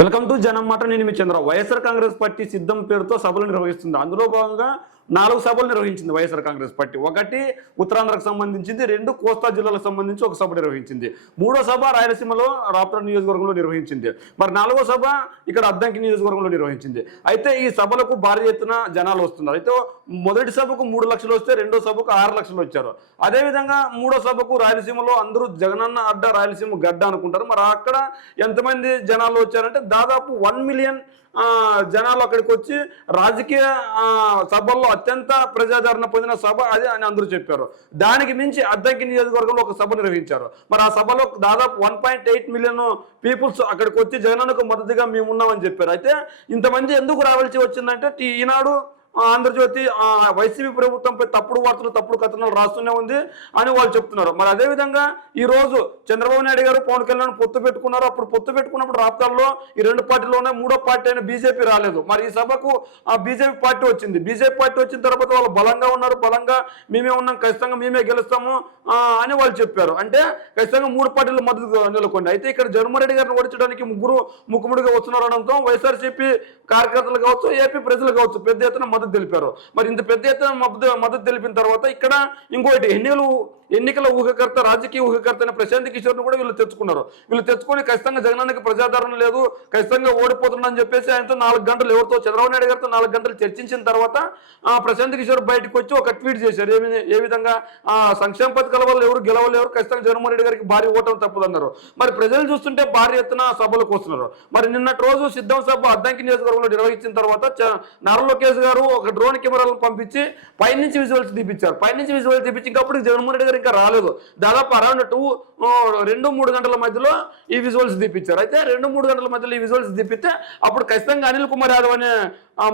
Welcome to జనం మాట. నేను మీ చంద్ర. వైఎస్ఆర్ కాంగ్రెస్ పార్టీ సిద్ధం పేరుతో సభలు నిర్వహిస్తుంది. అందులో భాగంగా 4 సభలు నిర్వహించింది వైఎస్ఆర్ కాంగ్రెస్ పార్టీ. ఒకటి ఉత్తరాంధ్రకు సంబంధించింది, 2 కోస్తా జిల్లాలకు సంబంధించి ఒక సభ నిర్వహించింది, 3వ సభ రాయలసీమలో రాప్తాడు నియోజకవర్గంలో నిర్వహించింది, మరి 4వ సభ ఇక్కడ అద్దంకి నియోజకవర్గంలో నిర్వహించింది. అయితే ఈ సభలకు భారీ ఎత్తున జనాలు వస్తున్నారు. అయితే మొదటి సభకు 3 లక్షలు వస్తే రెండో సభకు 6 లక్షలు వచ్చారు. అదేవిధంగా 3వ సభకు రాయలసీమలో అందరూ జగనన్న అడ్డ రాయలసీమ గడ్డ అనుకుంటారు. మరి అక్కడ ఎంతమంది జనాలు వచ్చారంటే దాదాపు 1 మిలియన్ జనాలు అక్కడికి వచ్చి రాజకీయ సభల్లో అత్యంత ప్రజాదరణ పొందిన సభ అదే అని అందరూ చెప్పారు. దానికి మించి అద్దంకి నియోజకవర్గంలో ఒక సభ నిర్వహించారు. మరి ఆ సభలో దాదాపు 1.8 మిలియన్ పీపుల్స్ అక్కడికి వచ్చి జగనన్నకు మద్దతుగా మేము ఉన్నామని చెప్పారు. అయితే ఇంతమంది ఎందుకు రావాల్సి వచ్చిందంటే ఈనాడు ఆంధ్రజ్యోతి వైసీపీ ప్రభుత్వంపై తప్పుడు వార్తలు తప్పుడు కథనాలు రాస్తూనే ఉంది అని వాళ్ళు చెప్తున్నారు. మరి అదేవిధంగా ఈ రోజు చంద్రబాబు నాయుడు గారు పవన్ కళ్యాణ్ పొత్తు పెట్టుకున్నారు. అప్పుడు పొత్తు పెట్టుకున్నప్పుడు రాప్తాల్లో ఈ 2 పార్టీలోనే 3వ పార్టీ అయిన బీజేపీ రాలేదు. మరి ఈ సభకు బీజేపీ పార్టీ వచ్చింది. బీజేపీ పార్టీ వచ్చిన తర్వాత వాళ్ళు బలంగా ఉన్నారు, బలంగా మేమే ఉన్నాం, ఖచ్చితంగా మేమే గెలుస్తాము అని వాళ్ళు చెప్పారు. అంటే ఖచ్చితంగా 3 పార్టీలు మద్దతు నెలకొంది. అయితే ఇక్కడ జగన్మోహన్ రెడ్డి గారిని ఓడించడానికి ముగ్గురు ముఖముడిగా వస్తున్నారు అనడంతో వైఎస్ఆర్సీపీ కార్యకర్తలు కావచ్చు, ఏపీ ప్రజలు కావచ్చు పెద్ద ఎత్తున మద్దతు తెలిపారు. మరి ఇంత పెద్ద ఎత్తున మద్దతు తెలిపిన తర్వాత ఇక్కడ ఇంకోటి ఎన్నికల ఊహకర్త, రాజకీయ ఊహకర్త అయిన ప్రశాంత్ కిషోర్ను కూడా వీళ్ళు తెచ్చుకున్నారు. వీళ్ళు తెచ్చుకొని ఖచ్చితంగా జగనానికి ప్రజాదరణ లేదు, ఖచ్చితంగా ఓడిపోతుందని చెప్పేసి ఆయనతో 4 గంటలు ఎవరితో చంద్రబాబు నాయుడు గారితో 4 గంటలు చర్చించిన తర్వాత ప్రశాంత్ కిషోర్ బయటకు వచ్చి ఒక ట్వీట్ చేశారు. ఏ విధంగా సంక్షేమ పథకాల వల్ల ఎవరు గెలవలేరు, ఖచ్చితంగా జగన్మోహన్ రెడ్డి గారికి భారీ ఓటమి తప్పదన్నారు. మరి ప్రజలు చూస్తుంటే భారీ ఎత్తున సభలకు వస్తున్నారు. మరి నిన్నటి రోజు సిద్ధం సభ అద్దంకి నియోజకవర్గంలో నిర్వహించిన తర్వాత నారా లోకేష్ గారు ఒక డ్రోన్ కెమెరాలను పంపించి పైనుంచి విజువల్స్ తీపించారు. పైనుంచి విజువల్స్ తీపించి ఇంకప్పుడు జగన్మోహన్ రెడ్డి గారు ఇంకా రాలేదు. దాదాపు అరౌండ్ 2-3 గంటల మధ్యలో ఈ విజువల్స్ తీపించారు. అయితే 2-3 గంటల మధ్యలో ఈ విజువల్స్ తీపిస్తే అప్పుడు ఖచ్చితంగా అనిల్ కుమార్ యాదవ్ అనే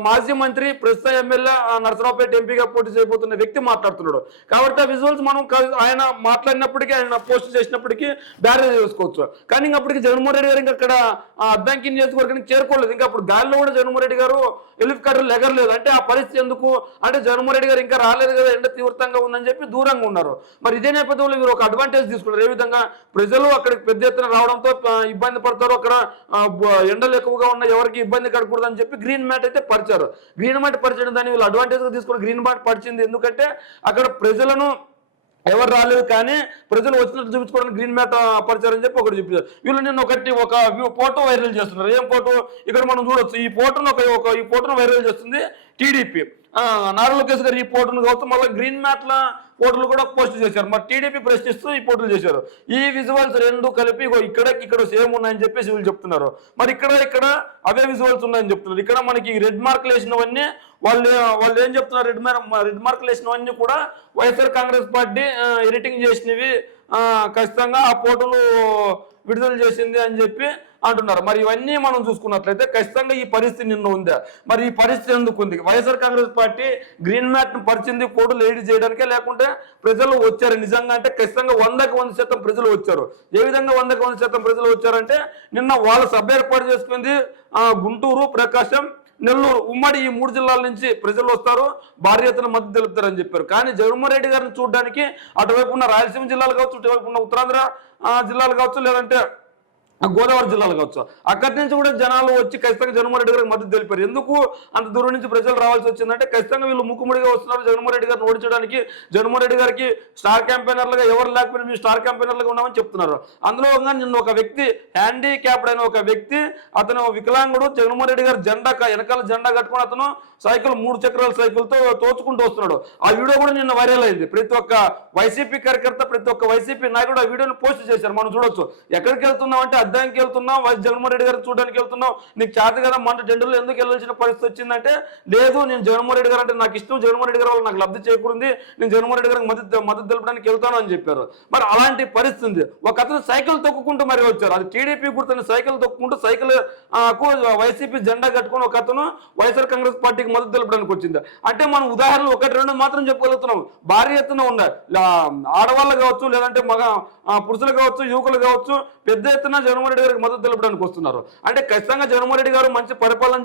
మాజీ మంత్రి, ప్రస్తుత ఎమ్మెల్యే, నరసరావుపేట ఎంపీగా పోటీ చేయబోతున్న వ్యక్తి మాట్లాడుతున్నాడు. కాబట్టి ఆ విజువల్స్ మనం ఆయన మాట్లాడినప్పటికీ, ఆయన పోస్ట్ చేసినప్పటికీ బ్యారేజ్ చేసుకోవచ్చు. కానీ ఇంకా అప్పటికి జగన్మోహన్ రెడ్డి గారు ఇంకా అక్కడ అద్దంకి నియోజకవర్గానికి చేరుకోలేదు. ఇంకా అప్పుడు గాలిలో కూడా జగన్మోహన్ రెడ్డి గారు హెలికాప్టర్ ఎగరలేదు. అంటే ఆ పరిస్థితి ఎందుకు అంటే జగన్మోహన్ రెడ్డి గారు ఇంకా రాలేదు కదా, ఎండ తీవ్రంగా ఉందని చెప్పి దూరంగా ఉన్నారు. మరి ఇదే నేపథ్యంలో వీరు ఒక అడ్వాంటేజ్ తీసుకున్నారు. ఏ విధంగా ప్రజలు అక్కడికి పెద్ద ఎత్తున రావడంతో ఇబ్బంది పడతారు, అక్కడ ఎండలు ఎక్కువగా ఉన్న ఎవరికి ఇబ్బంది కడకూడదు అని చెప్పి గ్రీన్ మ్యాట్ అయితే పరిచారు. గ్రీన్ మ్యాట్ పరిచయం దాన్ని వీళ్ళు అడ్వాంటేజ్గా తీసుకుని గ్రీన్ మ్యాట్ పరిచింది. ఎందుకంటే అక్కడ ప్రజలను ఎవరు రాలేదు కానీ ప్రజలు వచ్చినట్టు చూపించుకోవడానికి గ్రీన్ మ్యాట్ పరిచారని చెప్పి ఒకటి చూపించారు. వీళ్ళు నిన్న ఒక ఫోటో వైరల్ చేస్తున్నారు. ఏం ఫోటో ఇక్కడ మనం చూడొచ్చు. ఈ ఫోటోను వైరల్ చేస్తుంది టీడీపీ. నారా లోకేష్ గారు ఈ ఫోటోను కావచ్చు, మళ్ళీ గ్రీన్ మ్యాట్ల ఫోటోలు కూడా పోస్ట్ చేశారు. మరి టీడీపీ ప్రశ్నిస్తూ ఈ ఫోటోలు చేశారు. ఈ విజువల్స్ 2 కలిపి ఇక్కడ సేమ్ ఉన్నాయని చెప్పేసి వీళ్ళు చెప్తున్నారు. మరి ఇక్కడ అవే విజువల్స్ ఉన్నాయని చెప్తున్నారు. ఇక్కడ మనకి రెడ్ మార్కులు వేసినవన్నీ వాళ్ళు ఏం చెప్తున్నారు, రెడ్ మార్కులు వేసినవన్నీ కూడా వైఎస్ఆర్ కాంగ్రెస్ పార్టీ ఎడిటింగ్ చేసినవి, ఖచ్చితంగా ఆ ఫోటోలు విడుదల చేసింది అని చెప్పి అంటున్నారు. మరి ఇవన్నీ మనం చూసుకున్నట్లయితే ఖచ్చితంగా ఈ పరిస్థితి నిన్న ఉందా, మరి ఈ పరిస్థితి ఎందుకు ఉంది? YSR Congress party green mat పరిచింది ఫోటోలు ఎడిట్ చేయడానికే, లేకుంటే ప్రజలు వచ్చారు నిజంగా అంటే ఖచ్చితంగా 100% ప్రజలు వచ్చారు. ఏ విధంగా 100% ప్రజలు వచ్చారంటే నిన్న వాళ్ళ సభ ఏర్పాటు చేసుకుంది గుంటూరు, ప్రకాశం, నెల్లూరు ఉమ్మడి ఈ 3 జిల్లాల నుంచి ప్రజలు వస్తారు, భారీ ఎత్తున మద్దతు తెలుపుతారని చెప్పారు. కానీ జగన్మోహన్ రెడ్డి గారిని చూడడానికి అటువైపు ఉన్న రాయలసీమ జిల్లాలు కావచ్చు, ఇటువైపు ఉన్న ఉత్తరాంధ్ర జిల్లాలు కావచ్చు, లేదంటే గోదావరి జిల్లాలు కావచ్చు, అక్కడి నుంచి కూడా జనాలు వచ్చి ఖచ్చితంగా జగన్మోహన్ రెడ్డి గారికి మద్దతు తెలిపారు. ఎందుకు అంత దూరం నుంచి ప్రజలు రావాల్సి వచ్చిందంటే ఖచ్చితంగా వీళ్ళు ముక్కుముడిగా వస్తున్నారు జగన్మోహన్ రెడ్డి గారిని ఓడించడానికి. జగన్మోహన్ రెడ్డి గారికి స్టార్ క్యాంపెయినర్లుగా ఎవరు లేకపోయినా మేము స్టార్ క్యాంపెయినర్లుగా ఉన్నామని చెప్తున్నారు. అందులో నిన్న ఒక వ్యక్తి, హ్యాండిక్యాప్డ్ అయిన ఒక వ్యక్తి, అతను వికలాంగుడు, జగన్మోహన్ రెడ్డి గారు వెనకాల జెండా కట్టుకుని అతను సైకిల్ 3 చక్రాల సైకిల్తో తోచుకుంటూ వస్తున్నాడు. ఆ వీడియో కూడా నిన్న వైరల్ అయింది. ప్రతి ఒక్క వైసీపీ కార్యకర్త, ప్రతి ఒక్క వైసీపీ నాయకుడు ఆ వీడియోని పోస్ట్ చేశారు. మనం చూడొచ్చు. ఎక్కడికి వెళ్తున్నాం అంటే అద్దంకి వెళ్తున్నాం, జగన్మోహన్ రెడ్డి గారిని చూడడానికి వెళ్తున్నాం, నీకు చేత కదా మంట టెండర్లో ఎందుకు వెళ్ళాల్సిన పరిస్థితి వచ్చిందంటే, లేదు నేను జగన్మోహన్ రెడ్డి గారు అంటే నాకు ఇష్టం, జగన్మోహన్ రెడ్డి గారు వల్ల నాకు లబ్ధి చేకూరింది, నేను జగన్మోహన్ రెడ్డి గారికి మద్దతు తెలపడానికి వెళ్తాను అని చెప్పారు. మరి అలాంటి పరిస్థితి ఒక అతను సైకిల్ తొక్కుకుంటూ మరి వచ్చారు. అది టీడీపీ గుర్తున్న సైకిల్ తొక్కుకుంటూ సైకిల్ వైసీపీ జెండా కట్టుకుని ఒక అతను వైఎస్ఆర్ కాంగ్రెస్ పార్టీకి మద్దతు తెలపడానికి వచ్చింది. అంటే మనం ఉదాహరణలు 1-2 మాత్రం చెప్పగలుగుతున్నాం. భారీ ఎత్తున ఉన్నాయి ఆడవాళ్ళు కావచ్చు, లేదంటే పురుషులు కావచ్చు, యువకులు కావచ్చు, పెద్ద ఎత్తున జగన్మోహన్ రెడ్డి గారికి మద్దతు తెలపడానికి వస్తున్నారు. అంటే ఖచ్చితంగా జగన్మోహన్ రెడ్డి గారు మంచి పరిపాలన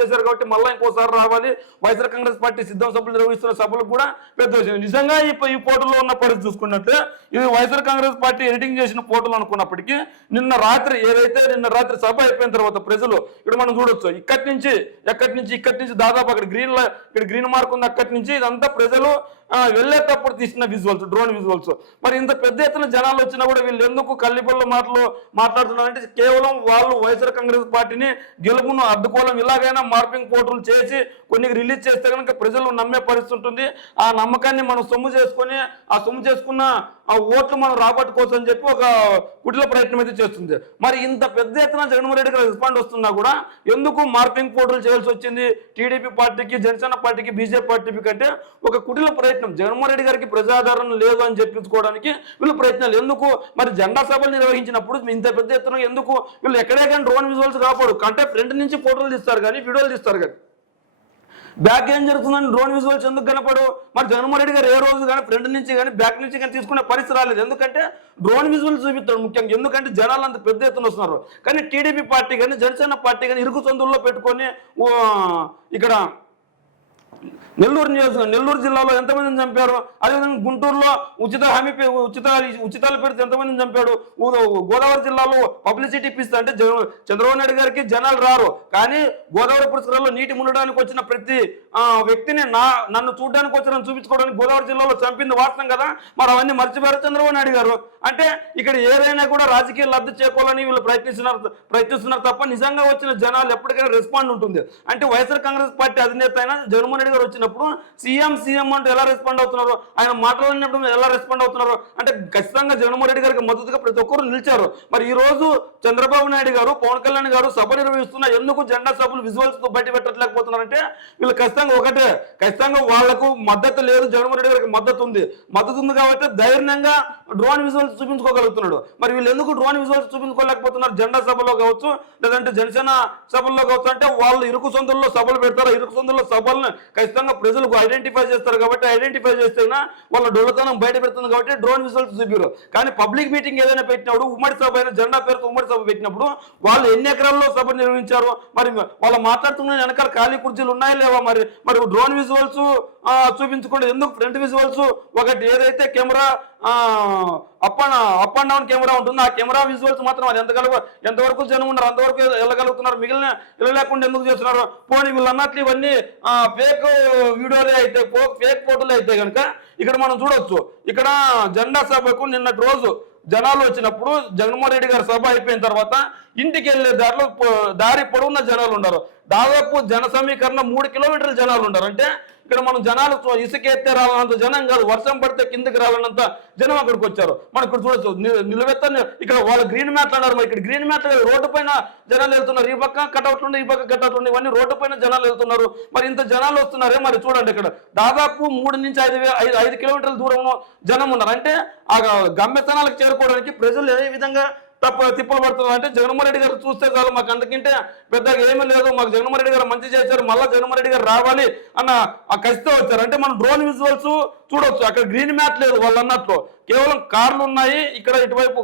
చేశారు కాబట్టి మళ్ళీ ఇంకోసారి రావాలి. వైఎస్ఆర్ కాంగ్రెస్ పార్టీ సిద్ధం సభలు నిర్వహిస్తున్న సభలకు కూడా పెద్ద విషయం. నిజంగా ఈ పోటీలో ఉన్న పరిస్థితి చూసుకున్నట్టే ఇది వైఎస్ఆర్ కాంగ్రెస్ పార్టీ ఎడిటింగ్ చేసిన పోటీలు అనుకున్నప్పటికీ నిన్న రాత్రి సభ అయిపోయిన తర్వాత ప్రజలు ఇక్కడ మనం చూడొచ్చు ఇక్కడి నుంచి దాదాపు అక్కడ గ్రీన్ మార్క్ ఉంది, అక్కడి నుంచి ఇదంతా ప్రజలు వెళ్ళేటప్పుడు తీసిన విజువల్స్, డ్రోన్ విజువల్స్. మరి ఇంత పెద్ద ఎత్తున జనాలు వచ్చినా కూడా వీళ్ళు ఎందుకు కల్లిపల్ల మాటలు మాట్లాడుతున్నారంటే కేవలం వాళ్ళు వైఎస్ఆర్ కాంగ్రెస్ పార్టీని గెలుపును అడ్డుకోవడం, ఇలాగైనా మార్పింగ్ పోర్టులు చేసి కొన్ని రిలీజ్ చేస్తే కనుక ప్రజలు నమ్మే పరిస్థితి ఉంటుంది. ఆ నమ్మకాన్ని మనం సొమ్ము చేసుకున్న ఆ ఓట్లు మనం రాబట్టుకోవచ్చు అని చెప్పి ఒక కుటిల ప్రయత్నం అయితే చేస్తుంది. మరి ఇంత పెద్ద ఎత్తున జగన్మోహన్ రెడ్డి గారు రెస్పాండ్ వస్తున్నా కూడా ఎందుకు మార్పింగ్ పోర్టులు చేయాల్సి వచ్చింది టీడీపీ పార్టీకి, జనసేన పార్టీకి, బీజేపీ పార్టీకి కంటే ఒక కుటిల ప్రయత్నం. జగన్మోహన్ రెడ్డి గారికి ప్రజాదరణ లేదు అని చెప్పించుకోవడానికి వీళ్ళు ప్రయత్నాలు ఎందుకు? మరి జెండా సభలు నిర్వహించినప్పుడు ఇంత పెద్ద ఎత్తున ఎందుకు వీళ్ళు ఎక్కడే కానీ డ్రోన్ విజువల్స్ కాపాడు అంటే ఫ్రంట్ నుంచి ఫోటోలు తీస్తారు కానీ వీడియోలు తీస్తారు కానీ బ్యాక్ ఏం జరుగుతుందని డ్రోన్ విజువల్స్ ఎందుకు కనపడు? మరి జగన్మోహన్ రెడ్డి గారు ఏ రోజు కానీ ఫ్రంట్ నుంచి కానీ బ్యాక్ నుంచి కానీ తీసుకునే పరిస్థితి రాలేదు. ఎందుకంటే డ్రోన్ విజువల్స్ చూపిస్తాడు ముఖ్యంగా. ఎందుకంటే జనాలు అంత పెద్ద ఎత్తున వస్తున్నారు. కానీ టీడీపీ పార్టీ కానీ జనసేన పార్టీ కానీ ఇరుకు సందుల్లో పెట్టుకొని ఇక్కడ నెల్లూరు జిల్లాలో ఎంతమందిని చంపారు, అదేవిధంగా గుంటూరులో ఉచితాలు పెడితే ఎంతమందిని చంపాడు, గోదావరి జిల్లాలో పబ్లిసిటీ ఇప్పిస్తా అంటే చంద్రబాబు నాయుడు గారికి జనాలు రారు. కానీ గోదావరి పురస్కారాల్లో నీటి మునడానికి వచ్చిన ప్రతి వ్యక్తిని నన్ను చూడడానికి వచ్చిన చూపించుకోవడానికి గోదావరి జిల్లాలో చంపింది వాస్తవం కదా. మరి అవన్నీ మర్చిపోయారు చంద్రబాబు నాయుడు గారు. అంటే ఇక్కడ ఏదైనా కూడా రాజకీయ లబ్ధి చేకోవాలని వీళ్ళు ప్రయత్నిస్తున్నారు తప్ప నిజంగా వచ్చిన జనాలు ఎప్పటికైనా రెస్పాండ్ ఉంటుంది. అంటే వైఎస్ఆర్ కాంగ్రెస్ పార్టీ అధినేత అయినా జగన్మోహన్ రెడ్డి గారు వచ్చినప్పుడు సీఎం అంటూ ఎలా రెస్పాండ్ అవుతున్నారు, ఆయన మాట్లాడినప్పుడు ఎలా రెస్పాండ్ అవుతున్నారు అంటే ఖచ్చితంగా జగన్మోహన్ రెడ్డి గారికి మద్దతుగా ప్రతి ఒక్కరు నిలిచారు. మరి ఈ రోజు చంద్రబాబు నాయుడు గారు, పవన్ కళ్యాణ్ గారు సభ నిర్వహిస్తున్నా ఎందుకు జెండా సభలు విజువల్స్ తో బయట పెట్టలేకపోతున్నారంటే వీళ్ళు ఖచ్చితంగా వాళ్లకు మద్దతు లేదు. జగన్మోహన్ రెడ్డి గారికి మద్దతు ఉంది కాబట్టి ధైర్యంగా డ్రోన్ విజువల్స్ చూపించుకోగలుగుతున్నాడు. మరి వీళ్ళు ఎందుకు డ్రోన్ విజువల్స్ చూపించుకోలేకపోతున్నారు? జెండా సభలో కావచ్చు లేదంటే జనసేన సభల్లో కావచ్చు. అంటే వాళ్ళు ఇరుకు సొంతల్లో సభలు పెడతారు. ఇరుకు సొంతల్లో సభలను ఖచ్చితంగా ప్రజలకు ఐడెంటిఫై చేస్తారు కాబట్టి ఐడెంటిఫై చేస్తేనా వాళ్ళ డొల్లతనం బయట పెడుతుంది కాబట్టి డ్రోన్ విజువల్స్ చూపిరు. కానీ పబ్లిక్ మీటింగ్ ఏదైనా పెట్టినప్పుడు ఉమ్మడి సభ అయినా జెండా పేరుతో ఉమ్మడి సభ పెట్టినప్పుడు వాళ్ళు ఎన్ని ఎకరాల్లో సభ నిర్వహించారు, మరి వాళ్ళు మాట్లాడుతున్న వెనకాల ఖాళీ కుర్చీలు ఉన్నాయా లేవా? మరి డ్రోన్ విజువల్స్ చూపించకుండా ఎందుకు ఫ్రంట్ విజువల్స్ ఒకటి ఏదైతే camera up and down camera ఉంటుందో ఆ కెమెరా విజువల్స్ మాత్రం అది ఎంతవరకు జనం ఉన్నారు అంతవరకు వెళ్ళగలుగుతున్నారు, మిగిలిన వెళ్ళలేకుండా ఎందుకు చేస్తున్నారు? పోనీ వీళ్ళు అన్నట్లు ఇవన్నీ ఫేక్ వీడియోలే అయితే ఫేక్ ఫోటోలే అయితే కనుక ఇక్కడ మనం చూడొచ్చు. ఇక్కడ జెండా సభకు నిన్నటి రోజు జనాలు వచ్చినప్పుడు జగన్మోహన్ రెడ్డి గారి సభ అయిపోయిన తర్వాత ఇంటికి వెళ్ళే దారి పొడవున్న జనాలు ఉన్నారు. దాదాపు జన సమీకరణ 3 కిలోమీటర్ల జనాలు ఉన్నారు. అంటే ఇక్కడ మనం జనాలు ఇసుక ఎత్తే రాలనంత జనం కాదు, వర్షం పడితే కిందకి రాలనంత జనం అక్కడికి వచ్చారు. మనం ఇక్కడ చూడొచ్చు నిలబెత్తని ఇక్కడ వాళ్ళు గ్రీన్ మ్యాట్లు అన్నారు. మరి ఇక్కడ గ్రీన్ మ్యాట్లు రోడ్డు పైన జనాలు వెళ్తున్నారు. ఈ పక్క కట్అవుట్లు ఉండే, ఈ పక్క కట్అవుట్లు ఉండే, ఇవన్నీ రోడ్డు పైన జనాలు వెళ్తున్నారు. మరి ఇంత జనాలు వస్తున్నారే మరి చూడండి ఇక్కడ దాదాపు 3 నుంచి 5 కిలోమీటర్ల దూరంలో జనం ఉన్నారు. అంటే ఆ గమ్యస్థానాలకు చేరుకోవడానికి ప్రజలు ఏ విధంగా తిప్పలు పడుతుంది అంటే జగన్మోహన్ రెడ్డి గారు చూస్తే చాలు మాకు అంతకంటే పెద్దగా ఏమీ లేదు, మాకు జగన్మోహన్ రెడ్డి గారు మంచి చేశారు, మళ్ళీ జగన్మోహన్ రెడ్డి గారు రావాలి అన్న ఆ కసితో వచ్చారు. అంటే మనం డ్రోన్ విజువల్స్ చూడొచ్చు. అక్కడ గ్రీన్ మ్యాట్ లేదు వాళ్ళు అన్నట్లు, కేవలం కార్లు ఉన్నాయి. ఇక్కడ ఇటువైపు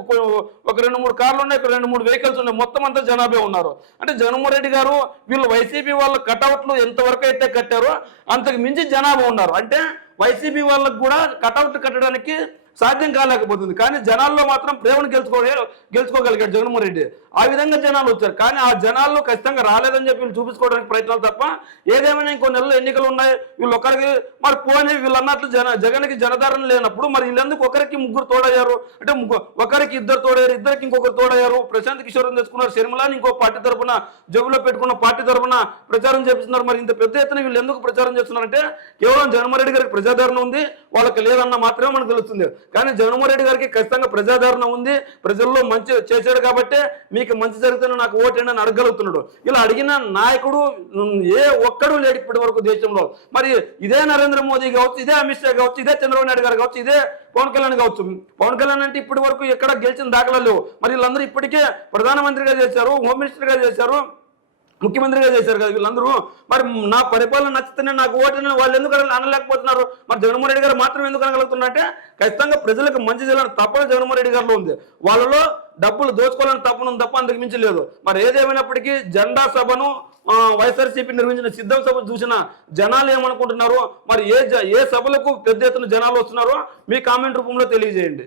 ఒక 2-3 కార్లు ఉన్నాయి, ఇక్కడ 2-3 వెహికల్స్ ఉన్నాయి, మొత్తం అంతా జనాభా ఉన్నారు. అంటే జగన్మోహన్ రెడ్డి గారు వీళ్ళు వైసీపీ వాళ్ళ కటౌట్లు ఎంతవరకు అయితే కట్టారో అంతకు మించి జనాభా ఉన్నారు. అంటే వైసీపీ వాళ్ళకు కూడా కటౌట్ కట్టడానికి సాధ్యం కాలేకపోతుంది. కానీ జనాల్లో మాత్రం ప్రేమను గెలుచుకోగలిగాడు జగన్మోహన్ రెడ్డి. ఆ విధంగా జనాలు వచ్చారు. కానీ ఆ జనాల్లో ఖచ్చితంగా రాలేదని చెప్పి వీళ్ళు చూపించుకోవడానికి ప్రయత్నాలు తప్ప ఏదేమైనా ఇంకో నెలలో ఎన్నికలు ఉన్నాయి. వీళ్ళు ఒకరికి మరి పోనీ వీళ్ళు అన్నట్లు జగన్కి జనధారణ లేనప్పుడు మరి వీళ్ళందుకు ఒకరికి 3 తోడయ్యారు. అంటే ఒకరికి 2 తోడయ్యారు, ఇద్దరికి ఇంకొకరు తోడయ్యారు. ప్రశాంత్ కిషోర్ తెచ్చుకున్నారు, షర్మిలాని ఇంకో పార్టీ తరఫున జబ్బులో పెట్టుకున్న పార్టీ తరఫున ప్రచారం చేస్తున్నారు. మరి ఇంత పెద్ద ఎత్తున వీళ్ళు ఎందుకు ప్రచారం చేస్తున్నారంటే కేవలం జగన్మోహన్ రెడ్డి గారికి ప్రజాదరణ ఉంది, వాళ్ళకి లేదన్న మాత్రమే మనకు తెలుస్తుంది. కానీ జగన్మోహన్ రెడ్డి గారికి ఖచ్చితంగా ప్రజాదరణ ఉంది, ప్రజల్లో మంచి చేశాడు కాబట్టి మీకు మంచి జరుగుతున్న నాకు ఓటేండి అని అడగలుగుతున్నాడు. ఇలా అడిగిన నాయకుడు ఏ ఒక్కడు లేడు ఇప్పటి వరకు దేశంలో. మరి ఇదే నరేంద్ర మోదీ కావచ్చు, ఇదే అమిత్ షా కావచ్చు, ఇదే చంద్రబాబు నాయుడు గారు కావచ్చు, ఇదే పవన్ కళ్యాణ్ కావచ్చు. పవన్ కళ్యాణ్ అంటే ఇప్పటి వరకు ఎక్కడ గెలిచిన దాఖలాలు లేవు. మరి వీళ్ళందరూ ఇప్పటికే ప్రధానమంత్రిగా చేశారు, హోమ్ మినిస్టర్గా చేశారు, ముఖ్యమంత్రిగా చేశారు కదా వీళ్ళందరూ. మరి నా పరిపాలన నచ్చితేనే నాకు ఓటని వాళ్ళు ఎందుకు అనలేకపోతున్నారు? మరి జగన్మోహన్ రెడ్డి గారు మాత్రం ఎందుకు అనగలుగుతున్నారంటే ఖచ్చితంగా ప్రజలకు మంచి చేయాలని తప్పని జగన్మోహన్ రెడ్డి గారిలో ఉంది. వాళ్ళలో డబ్బులు దోచుకోవాలని తప్పను తప్ప అందుకు మించి లేదు. మరి ఏదేమైనప్పటికీ జెండా సభను వైఎస్ఆర్సీపీ నిర్వహించిన సిద్ధం సభ చూసిన జనాలు ఏమనుకుంటున్నారు, మరి ఏ సభలకు పెద్ద ఎత్తున జనాలు వస్తున్నారో మీ కామెంట్ రూపంలో తెలియజేయండి.